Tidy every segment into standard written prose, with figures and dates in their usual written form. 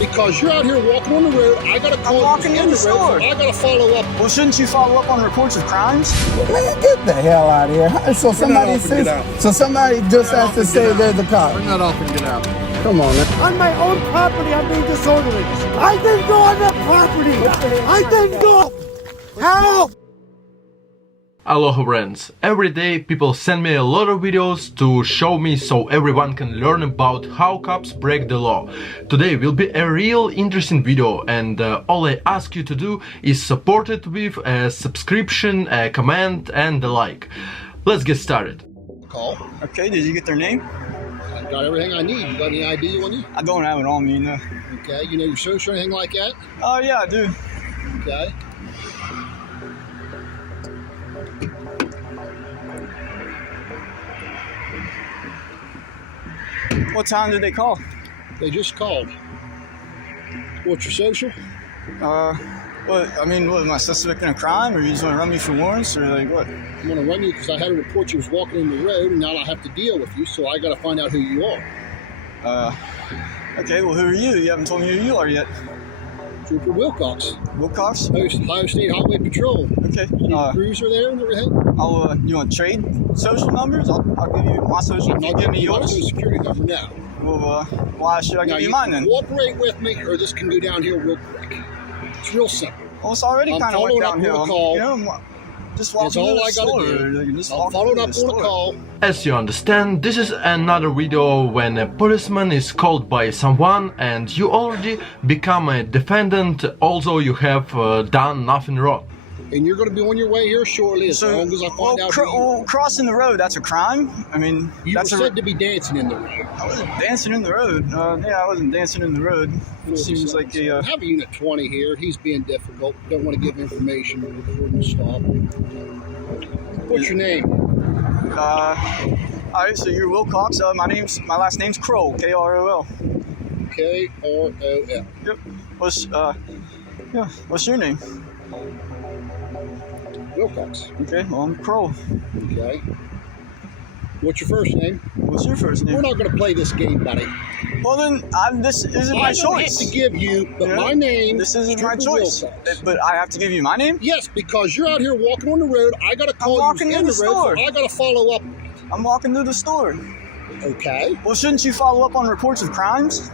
because you're out here walking on the road. I got to call walking you in the store. road, so I got to follow up. Well, shouldn't you follow up on reports of crimes? Man, get the hell out of here. So somebody says, so somebody just has to say they're the cop. Bring that off and get out. Come on, man. On my own property, I'm being disorderly. I didn't go on that property. I didn't go. Help! Aloha friends, every day people send me a lot of videos to show me so everyone can learn about how cops break the law. Today will be a real interesting video, and all I ask you to do is support it with a subscription, a comment and a like. Let's get started. Call. Okay, did you get their name? I got everything I need. You got any ID on you? I don't have it on me, no. Okay, you know your social or anything like that? Oh, yeah, I do. Okay. What time did they call? They just called. What's your social? What, I mean, what, am I suspect in a crime, or you just want to run me for warrants, or like what? I'm going to run you because I had a report you was walking in the road, and now I have to deal with you, so I got to find out who you are. Okay, well, who are you? You haven't told me who you are yet. Trooper Wilcox. Wilcox? Ohio State Highway Patrol. Okay. Cruiser there and everything? You want to trade social numbers? I'll give you my social. I'll Give me you my yours. social security number now. Well, why should I Now give you mine then? Cooperate with me, or this can go down here real quick. It's real simple. Well, it's already kind of went downhill. Call. You know, just walk That's into all the I got store. to do. Just I'm walk following into up the on a store. call. As you understand, this is another video when a policeman is called by someone and you already become a defendant, although you have done nothing wrong. And you're going to be on your way here shortly, as long as I find out who you are. Crossing the road, that's a crime? I mean, You were that's said to be dancing in the road. I wasn't dancing in the road. Yeah, I wasn't dancing in the road. It seems like a... I have a Unit 20 here. He's being difficult. Don't want to give information before we stop. What's your name? Alright, so you're Wilcox. My last name's Kroll, K-R-O-L. K-R-O-L. Yep. What's your name? Wilcox. Okay, well, I'm Kroll. Okay. What's your first name? What's your first name? We're not going to play this game, buddy. Well, then, this isn't my I don't have choice. to give you, but Yeah. my name. This isn't my Trooper choice. Wilcox. But I have to give you my name? Yes, because you're out here walking on the road. I got to call you walking in in the the road, store. so I got to follow up. I'm walking through the store. Okay. Well, shouldn't you follow up on reports of crimes?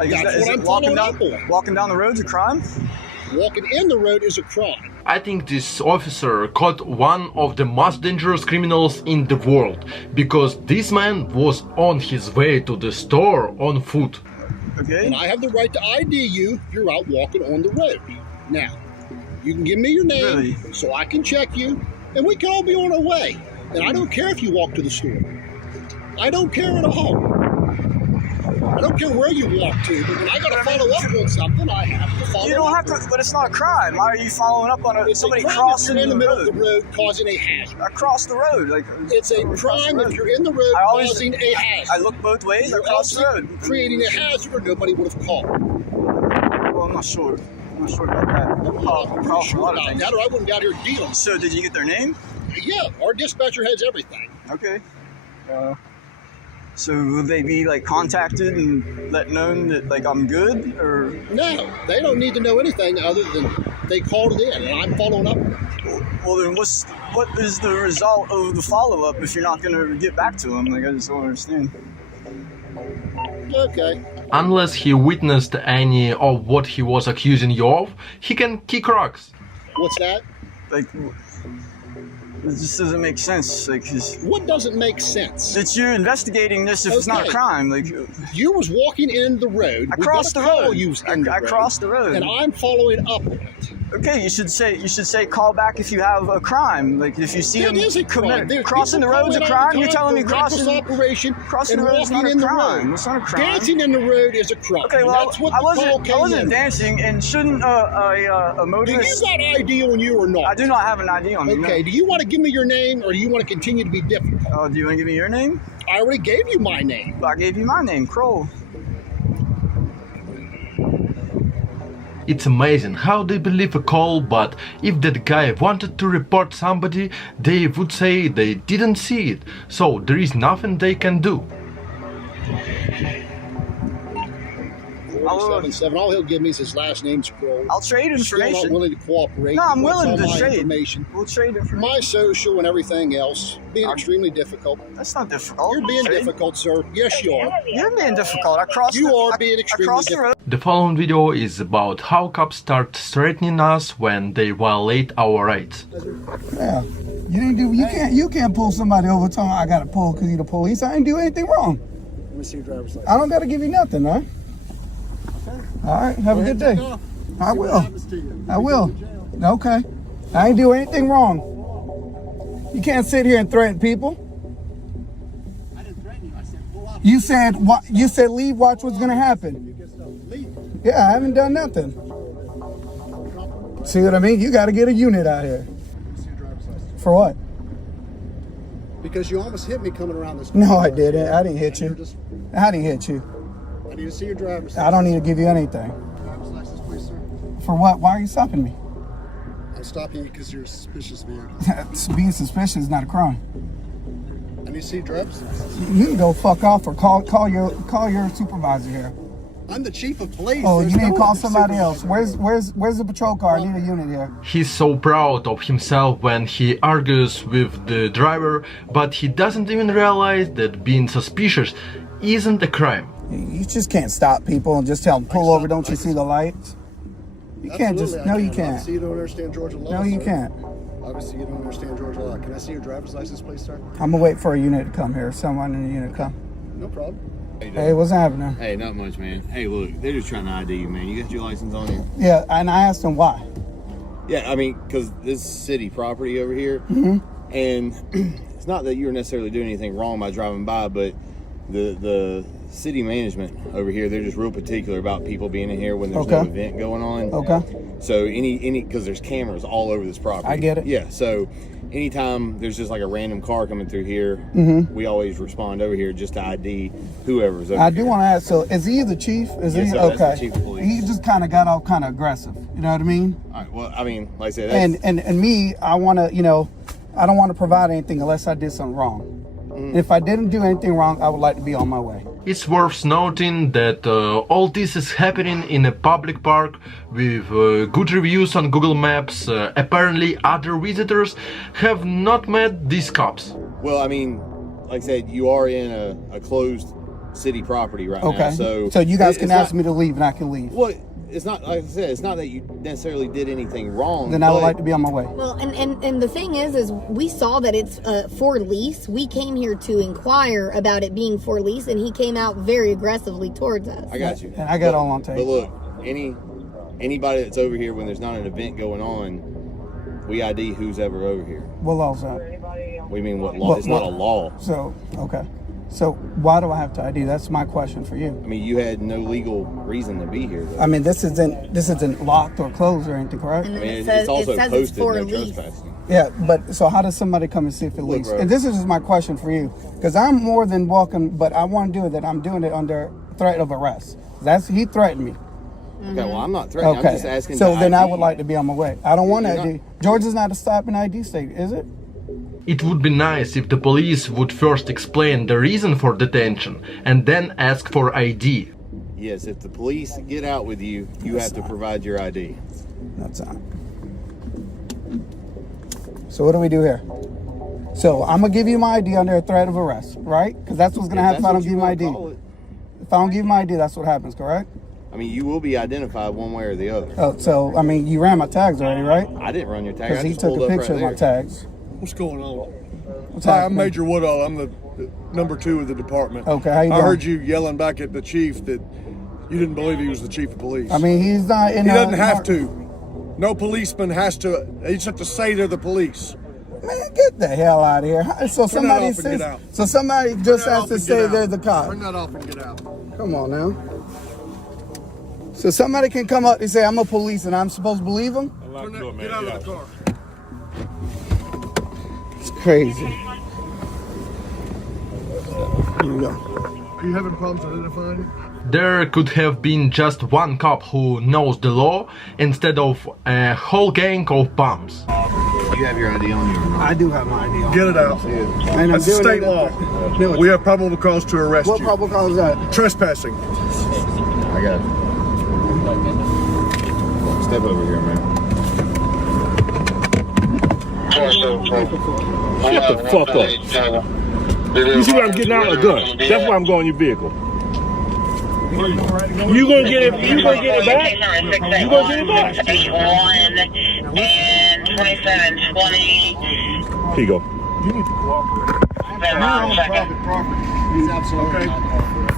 Like, That's what I'm walking following down, up on. walking down the road's a crime? Walking in the road is a crime. I think this officer caught one of the most dangerous criminals in the world, because this man was on his way to the store on foot. Okay. And I have the right to ID you if you're out walking on the road. Now, you can give me your name Really? so I can check you, and we can all be on our way. And I don't care if you walk to the store. I don't care at all. I don't care where you walk to, but when I got to follow up on something, I have to follow up. You don't have to, but it's not a crime. Why are you following up on It's somebody a crime crossing if you're in the middle road? of the road causing a hazard. Across the road, like It's a across crime the if road. you're in the road causing a hazard. I look both ways. You're Across the road. creating a hazard, or nobody would have called. Well, I'm not sure. I'm not sure about that. I'm pretty sure about that, or I wouldn't be out here dealing. So, did you get their name? Yeah, our dispatcher has everything. Okay. So will they be like contacted and let known that like I'm good, or? No, they don't need to know anything other than they called it in, and I'm following up. Well, then what is the result of the follow up if you're not going to get back to them? Like, I just don't understand. Okay. Unless he witnessed any of what he was accusing you of, he can kick rocks. What's that? Like, it just doesn't make sense. Like, What doesn't make sense? that you're investigating this if it's not a Okay. crime. Like, You was walking in the road. I We crossed got the a call road. you was in the I road, crossed the road. and I'm following up on it. Okay, you should say call back if you have a crime. Like if you see It him is a crime. crossing the road's a crime. You're telling me crossing operation crossing and the road's walking not a in the crime. road. It's not a crime. Dancing in the road is a crime. Okay, and well, that's what I the call wasn't came in. dancing, and shouldn't a Do you motorist? got ID on you or not? I do not have an ID on me. Okay, do you want to give me your name, or do you want to continue to be difficult? No. Do you want to give me your name? I already gave you my name. I gave you my name, Kroll. It's amazing how they believe a call, but if that guy wanted to report somebody, they would say they didn't see it, so there is nothing they can do. 377. All he'll give me is his last name scroll. I'll trade Still not information. willing to cooperate. No, I'm He wants willing all to my trade. information. We'll trade information. My social and everything else. Being extremely difficult. That's not difficult. You're being Trade. difficult, sir. Yes, you are. You're being difficult. You are being extremely difficult. The following video is about how cops start threatening us when they violate our rights. Yeah. You can't pull somebody over telling I gotta pull because you're the police. I didn't do anything wrong. Let me see your driver's license. I don't gotta give you nothing, man. All right, have a good day. I will. I will. Okay. I ain't do anything wrong. You can't sit here and threaten people. I didn't threaten you. I said pull off. You said leave, watch what's gonna happen. Yeah, I haven't done nothing. See what I mean? You gotta get a unit out here. See your driver's license. For what? Because you almost hit me coming around this. No, I didn't. I didn't hit you. I didn't hit you. I need to see your driver's license. I don't need to give you anything. Driver's license, please, sir. For what? Why are you stopping me? I'm stopping you because you're a suspicious vehicle. Being suspicious is not a crime. I need to see your driver's license. You can go fuck off or call your supervisor here. I'm the chief of police. Oh, There's you need no to call other somebody else. supervisor. Where's the patrol car? I need a unit here. He's so proud of himself when he argues with the driver, but he doesn't even realize that being suspicious isn't a crime. You just can't stop people and just tell them pull over. Don't you see the lights? You can't just. Absolutely, I No, you can. can't. Obviously, you don't understand Georgia law. No, you sir. can't. Obviously, you don't understand Georgia law. Can I see your driver's license, please, sir? I'm gonna wait for a unit to come here. Someone in the unit to come. No problem. Hey, what's happening? Hey, not much, man. Hey, look, they're just trying to ID you, man. You got your license on you? Yeah, and I asked him why. Yeah, I mean, because this is city property over here, and it's not that you're necessarily doing anything wrong by driving by, but the city management over here, they're just real particular about people being in here when there's no event going on. Okay. So because there's cameras all over this property. I get it. Yeah. So anytime there's just like a random car coming through here, we always respond over here just to ID whoever's over I here. do want to ask. So, is he the chief? Is Yes, he sir, that's the okay? chief of police. He just kind of got off kind of aggressive. You know what I mean? All right. Well, I mean, like I said, that's, And me, I want to, I don't want to provide anything unless I did something wrong. If I didn't do anything wrong, I would like to be on my way. It's worth noting that all this is happening in a public park with good reviews on Google Maps. Apparently other visitors have not met these cops. well, I mean, like I said, you are in a closed city property right Okay. now. So you guys can it's ask not- me to leave and I can leave. Well, it's not, like I said, it's not that you necessarily did anything wrong. Then I would but- like to be on my way. Well, and the thing is we saw that it's for lease. We came here to inquire about it being for lease, and he came out very aggressively towards us. I got you. And I got all on tape. But look, anybody that's over here when there's not an event going on, we ID who's ever over here. What law's that? We mean what law? It's not a law. So, okay. So why do I have to ID? That's my question for you. I mean, you had no legal reason to be here, though. I mean, this isn't locked or closed or anything, correct? And I then mean, it says, it's also it's posted for no lease. trespassing. Yeah, but so how does somebody come and see if it leaks? bro. And this is just my question for you, because I'm more than welcome, but I want to do it that I'm doing it under threat of arrest. He threatened me. Okay, well, I'm not threatening. Okay. I'm just asking. So to then I ID would like to be on my way. I don't want You're ID. not- Georgia's not a stop and ID state, is it? It would be nice if the police would first explain the reason for detention and then ask for ID. Yes, if the police get out with you, you have to provide your ID. That's not. So what do we do here? So I'm gonna give you my ID under a threat of arrest, right? Because that's what's gonna If happen if that's I don't what give you you my wanna ID. call it. If I don't give you my ID, that's what happens, correct? I mean, you will be identified one way or the other. Oh, so I mean, you ran my tags already, right? I didn't run your tag. Because I he just took pulled a up picture right of my there. tags. What's going on? What's Hi, I'm happening? Major Woodall. I'm the number 2 of the department. Okay, how you I doing? heard you yelling back at the chief that you didn't believe he was the chief of police. I mean, he's not in. he doesn't have to. No policeman has to. He just have to say they're the police. Man, get the hell out of here! So Turn that somebody off and says. get out. So somebody Turn just that has off to and say get out. they're the cop. Turn that off and get out. Come on now. So somebody can come up and say, "I'm a police," and I'm supposed to believe them? Turn that, get out of the car. It's crazy. Here you go. Are you having problems identifying it? There could have been just one cop who knows the law instead of a whole gang of bums. You have your ID on you or not? I do have my ID on. Get it out. And I'm That's doing state it- law. No, We have probable cause to arrest what you. probable cause is that? Trespassing. I got it. Step over here, man. Shut the fuck up. You see what I'm getting out of the gun? That's why I'm going your vehicle. You gonna get it? You gonna get it back? You gonna get it back? 81 and 2720. Here you go. You need to cooperate. You're on private property. He's absolutely not cooperating.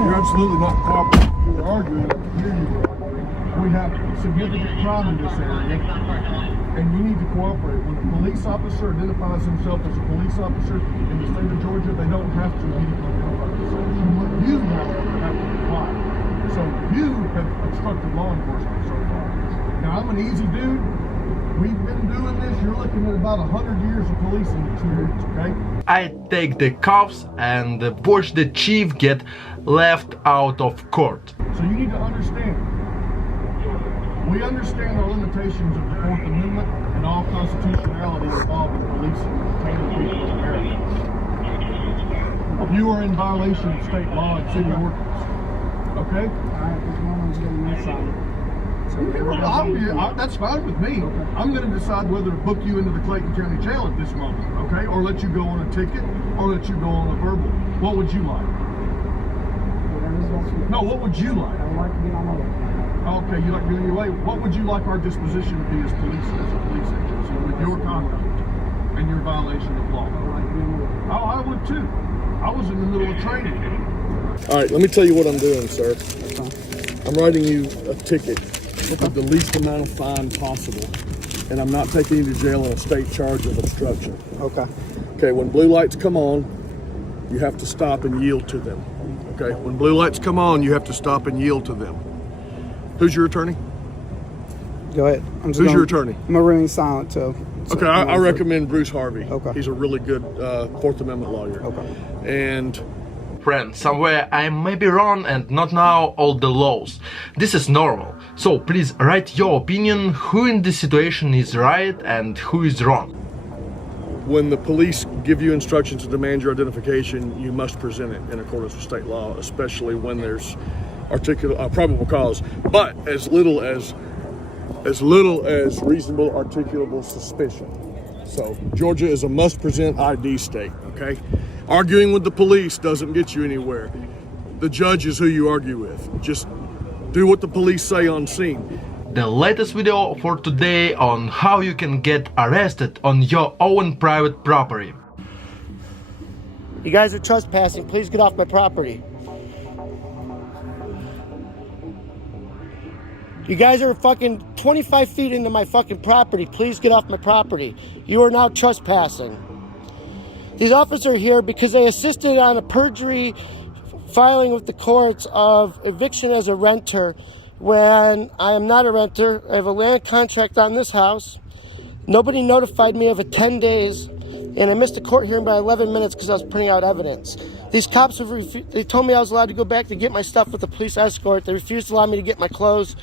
You're absolutely not cooperating. You're arguing. Here you are. We have significant crime in this area, and you need to cooperate. When a police officer identifies himself as a police officer in the state of Georgia, they don't have to immediately identify themselves. You have to comply. So you have obstructed law enforcement so far. Now, I'm an easy dude. We've been doing this. You're looking at about 100 years of policing experience, okay? I take the cuffs and watch the chief get left out of court. So you need to understand. We understand the limitations of the Fourth Amendment and all constitutionality involved in policing and detaining people in America. You are in violation of state law and city ordinance. Okay? That's fine with me. I'm going to decide whether to book you into the Clayton County Jail at this moment, okay? Or let you go on a ticket, or let you go on a verbal. What would you like? No, what would you like? I would like to get on my way. Okay, you like getting your way. What would you like our disposition to be as police agency with your conduct and your violation of law? Oh, I would too. I was in the middle of training. All right, let me tell you what I'm doing, sir. I'm writing you a ticket with the least amount of fine possible, and I'm not taking you to jail on a state charge of obstruction. Okay. Okay, when blue lights come on, you have to stop and yield to them. Okay, when blue lights come on, you have to stop and yield to them. Who's your attorney? Go ahead. Who's your attorney? I'm gonna remain silent too. Okay, I recommend Bruce Harvey. Okay. He's a really good Fourth Amendment lawyer. Okay. And Friend, somewhere I may be wrong and not know all the laws. This is normal. So please write your opinion who in this situation is right and who is wrong. when the police give you instructions to demand your identification, you must present it in accordance with state law, especially when there's probable cause, but as little as reasonable articulable suspicion. So Georgia is a must present ID state, okay? Arguing with the police doesn't get you anywhere. The judge is who you argue with. Just do what the police say on scene. The latest video for today on how you can get arrested on your own private property. You guys are trespassing. Please get off my property. You guys are fucking 25 feet into my fucking property. Please get off my property. You are now trespassing. These officers are here because they assisted on a perjury filing with the courts of eviction as a renter when I am not a renter. I have a land contract on this house. Nobody notified me of it 10 days, and I missed a court hearing by 11 minutes because I was printing out evidence. These cops they told me I was allowed to go back to get my stuff with the police escort. They refused to allow me to get my clothes,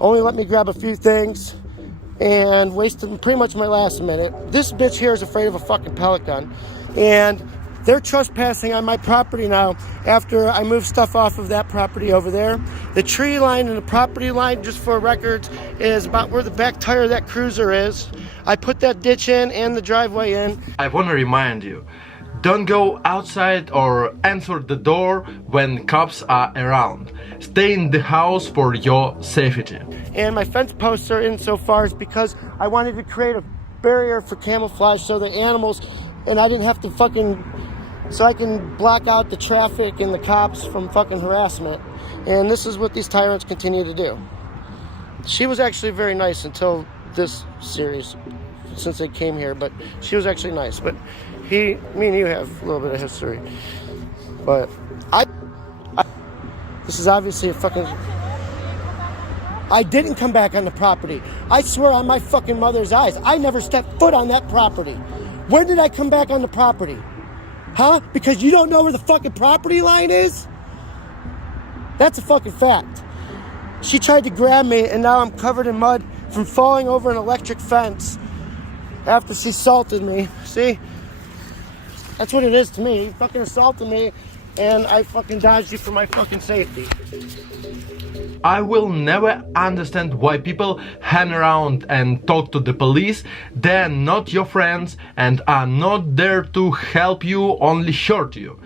only let me grab a few things, and wasted pretty much my last minute. This bitch here is afraid of a fucking pellet gun, and they're trespassing on my property now after I moved stuff off of that property over there. The tree line and the property line, just for records, is about where the back tire of that cruiser is. I put that ditch in and the driveway in. I want to remind you, don't go outside or answer the door when cops are around. Stay in the house for your safety. And my fence posts are in so far is because I wanted to create a barrier for camouflage so the animals, and I didn't have to so I can block out the traffic and the cops from fucking harassment. And this is what these tyrants continue to do. She was actually very nice until this series, since they came here, but she was actually nice. But me and you have a little bit of history. But this is obviously a fucking... I didn't come back on the property. I swear on my fucking mother's eyes, I never stepped foot on that property. When did I come back on the property? Huh? Because you don't know where the fucking property line is? That's a fucking fact. She tried to grab me, and now I'm covered in mud from falling over an electric fence after she assaulted me. See? That's what it is to me. You fucking assaulted me, and I fucking dodged you for my fucking safety. I will never understand why people hang around and talk to the police. They're not your friends and are not there to help you, only hurt you.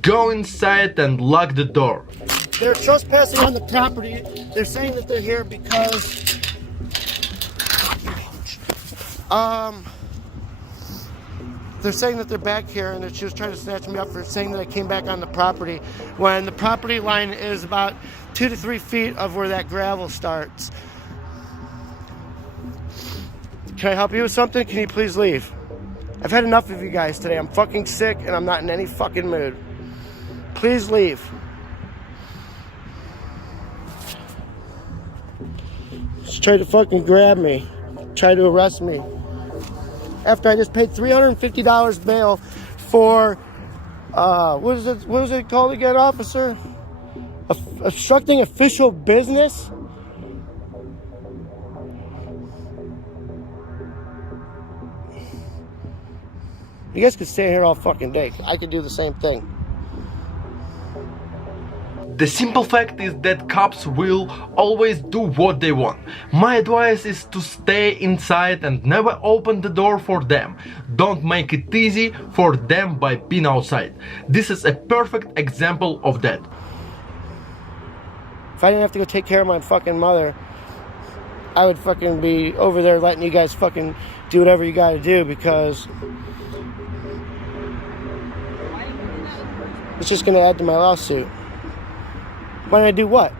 Go inside and lock the door. They're trespassing on the property. They're saying that they're here because they're saying that they're back here and that she was trying to snatch me up for saying that I came back on the property when the property line is about 2 to 3 feet of where that gravel starts. Can I help you with something? Can you please leave? I've had enough of you guys today. I'm fucking sick and I'm not in any fucking mood. Please leave. Just tried to fucking grab me. Tried to arrest me. After I just paid $350 bail for, what is it called again, officer? Obstructing official business? You guys could stay here all fucking day. I could do the same thing. The simple fact is that cops will always do what they want. My advice is to stay inside and never open the door for them. Don't make it easy for them by being outside. This is a perfect example of that. If I didn't have to go take care of my fucking mother, I would fucking be over there letting you guys fucking do whatever you gotta do, because it's just gonna add to my lawsuit. Why did I do what?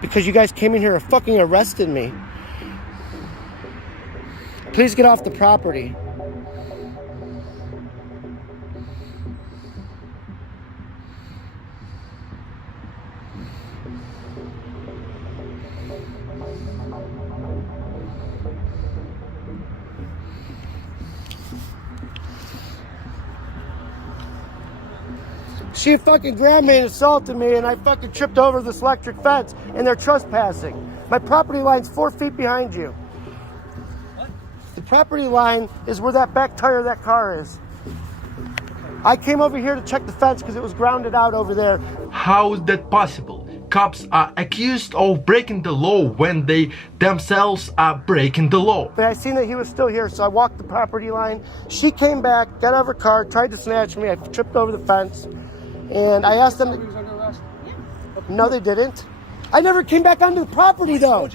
Because you guys came in here and fucking arrested me. Please get off the property. She fucking grabbed me and assaulted me, and I fucking tripped over this electric fence, and they're trespassing. My property line's 4 feet behind you. What? The property line is where that back tire of that car is. I came over here to check the fence because it was grounded out over there. How is that possible? Cops are accused of breaking the law when they themselves are breaking the law. But I seen that he was still here, so I walked the property line. She came back, got out of her car, tried to snatch me. I tripped over the fence. And I asked them to... No, they didn't. I never came back onto the property, though.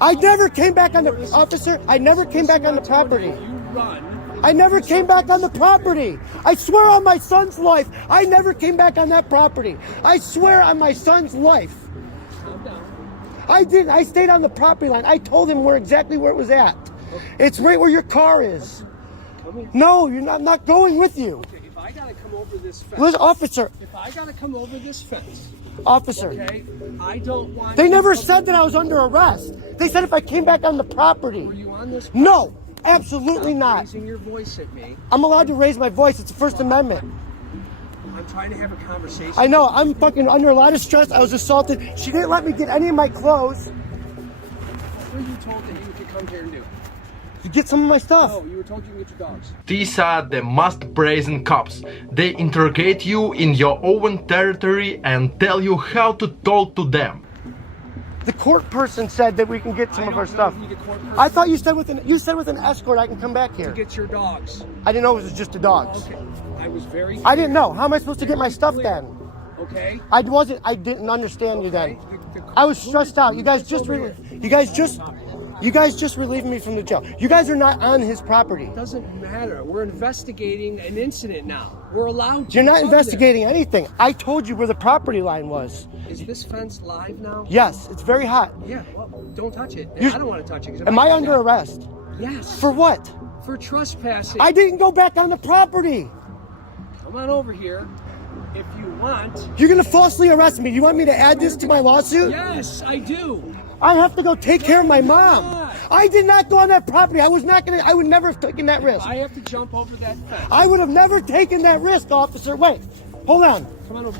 I never came back on the... Officer, I never came back on the property. I never came back on the property. I swear on my son's life, I never came back on that property. I swear on my son's life. I didn't. I stayed on the property line. I told him exactly where it was at. It's right where your car is. No, you're not. I'm not going with you. I gotta come over this fence. Listen, officer. If I gotta come over this fence, officer. Okay, I don't want. They never said that I was under arrest. They said if I came back on the property. Were you on this? No, absolutely not. Raising your voice at me. I'm allowed to raise my voice. It's the First Amendment. I'm trying to have a conversation. I know. I'm fucking under a lot of stress. I was assaulted. She didn't let me get any of my clothes. What were you told that you could come here and do? To get some of my stuff. No, you were told you could get your dogs. These are the most brazen cops. They interrogate you in your own territory and tell you how to talk to them. The court person said that we can get some of our stuff. I thought you said with an escort I can come back here. To get your dogs. I didn't know it was just the dogs. Okay. I was very I didn't know. How am I supposed to get my stuff clear. then? Okay. I didn't understand you then. I was stressed out. You guys just relieved me from the jail. You guys are not on his property. Doesn't matter. We're investigating an incident now. We're allowed to. You're not investigating anything. I told you where the property line was. Is this fence live now? Yes, it's very hot. Yeah, well, don't touch it. I don't want to touch it. Am I under arrest? Yes. For what? For trespassing. I didn't go back on the property. Come on over here. If you want. You're going to falsely arrest me. You want me to add this to my lawsuit? Yes, I do. I have to go take care of my mom. I did not go on that property. I would never have taken that risk. I have to jump over that fence. I would have never taken that risk, officer. Wait, hold on. Come on over.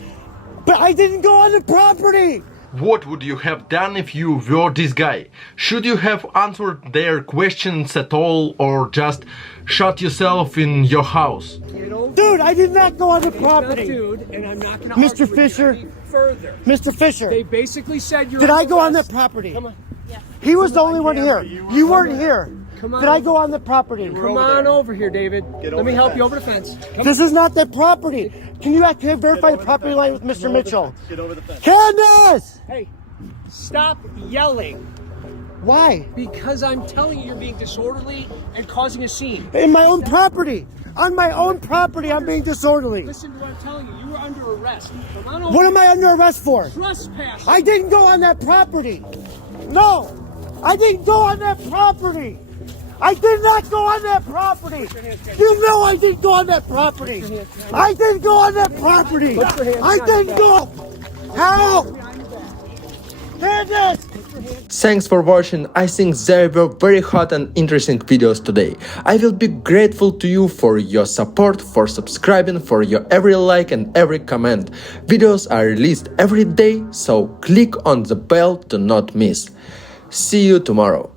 But I didn't go on the property. What would you have done if you were this guy? Should you have answered their questions at all, or just shut yourself in your house? Dude, I did not go on the property. Dude, and I'm not going to Mr. Fisher, further. Mr. Fisher, They basically said you're. did I go on that property? Come on. He was the only one here. You weren't here. Come on. Did I go on the property? Come on over here, David. Let me help you over the fence. This is not that property. Can you verify the property line with Mr. Mitchell? Get over the fence. Candace! Hey, stop yelling. Why? Because I'm telling you, you're being disorderly and causing a scene. In my own property. On my own property, I'm being disorderly. Listen to what I'm telling you. You were under arrest. Come on over. What am I under arrest for? Trespassing. I didn't go on that property. No, I didn't go on that property. I did not go on that property. You know I didn't go on that property. I didn't go on that property. I didn't go. Help! Candace! Thanks for watching. I think there were very hot and interesting videos today. I will be grateful to you for your support, for subscribing, for your every like and every comment. Videos are released every day, so click on the bell to not miss. See you tomorrow.